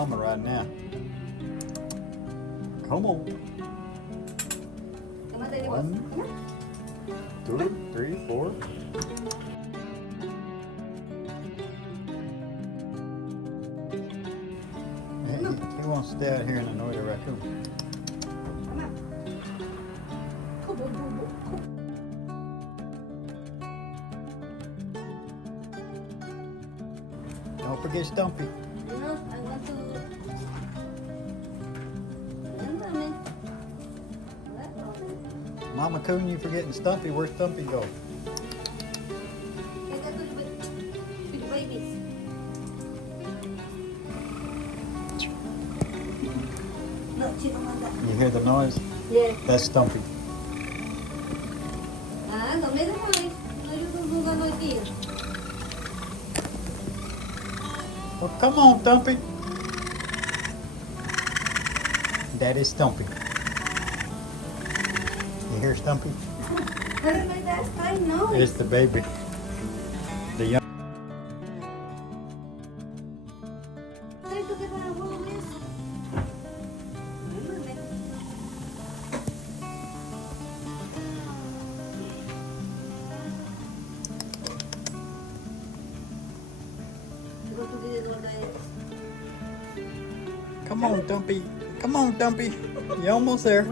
mama right now. Come on. 1, 2, 3, 4. He wants to stay out here and annoy the raccoon. Don't forget Stumpy. No, I want to. Mama Coon, you forgetting Stumpy. Where's Stumpy go? Babies. No, she don't want that. You hear the noise? Yeah. That's Stumpy. Ah, no me dejes. No, yo no jugando aquí. Well, come on, Stumpy. That is Stumpy. You hear Stumpy? I don't like that. I know. It's the baby. The young. Come on, Stumpy. Come on, Stumpy. You're almost there.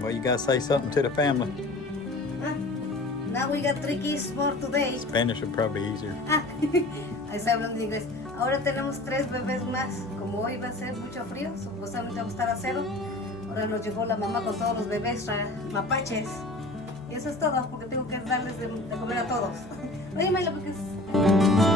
Well, you gotta say something to the family. Now we got 3 kids for today. Spanish would probably be easier. Ahí está hablando inglés. Ahora tenemos 3 bebés más. Como hoy va a ser mucho frío, supuestamente vamos a estar a 0. Ahora nos llegó la mamá con todos los bebés mapaches. Y eso es todo, porque tengo que darles de comer a todos. Oye, Milo, porque es...